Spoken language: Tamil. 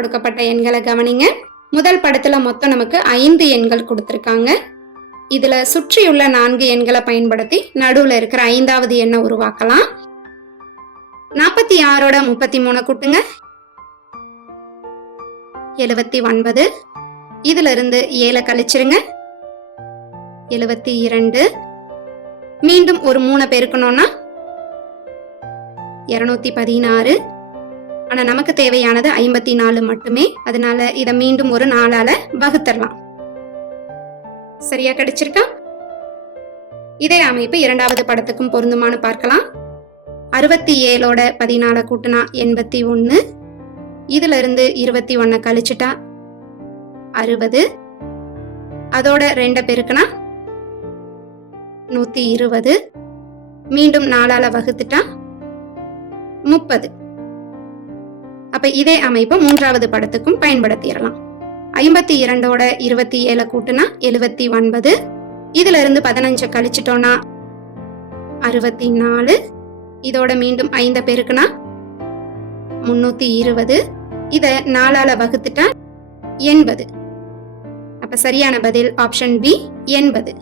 கொடுக்கப்பட்ட எண்களை கவனிங்க. முதல் படத்துல மொத்தம் நமக்கு 5 எண்கள் கொடுத்திருக்காங்க. இதுல சுற்றியுள்ள 4 எண்களை பயன்படுத்தி நடுவுல இருக்கிற 5வது எண்ணை உருவாக்கலாம். 46ஓட 33 கூட்டுங்க, 79. இதுல இருந்து 7 கழிச்சிருங்க, 72. மீண்டும் ஒரு 3 பெருக்கணும்னா 216. ஆனா நமக்கு தேவையானது 54 மட்டுமே. அதனால இதை மீண்டும் ஒரு 4ஆல வகுத்தரலாம். சரியா கிடைச்சிருக்கா? இதே அமைப்பு இரண்டாவது படத்துக்கும் பொருந்துமான்னு பார்க்கலாம். 67ஓட 14 கூட்டினா 81. இதுல இருந்து 21 கழிச்சுட்டா 60. அதோட 2 பெருக்குனா 120. மீண்டும் 4ஆல வகுத்துட்டா 30. அப்ப இதே அமைப்பு மூன்றாவது படத்துக்கும் பயன்படுத்திடலாம். 52ஓட 27 கூட்டுனா 79. இதுல இருந்து 15 கழிச்சிட்டோம்னா 64. இதோட மீண்டும் 5 பெருக்குனா 320. இத 4ஆல வகுத்துட்டா 80. அப்ப சரியான பதில் ஆப்ஷன் பி 80.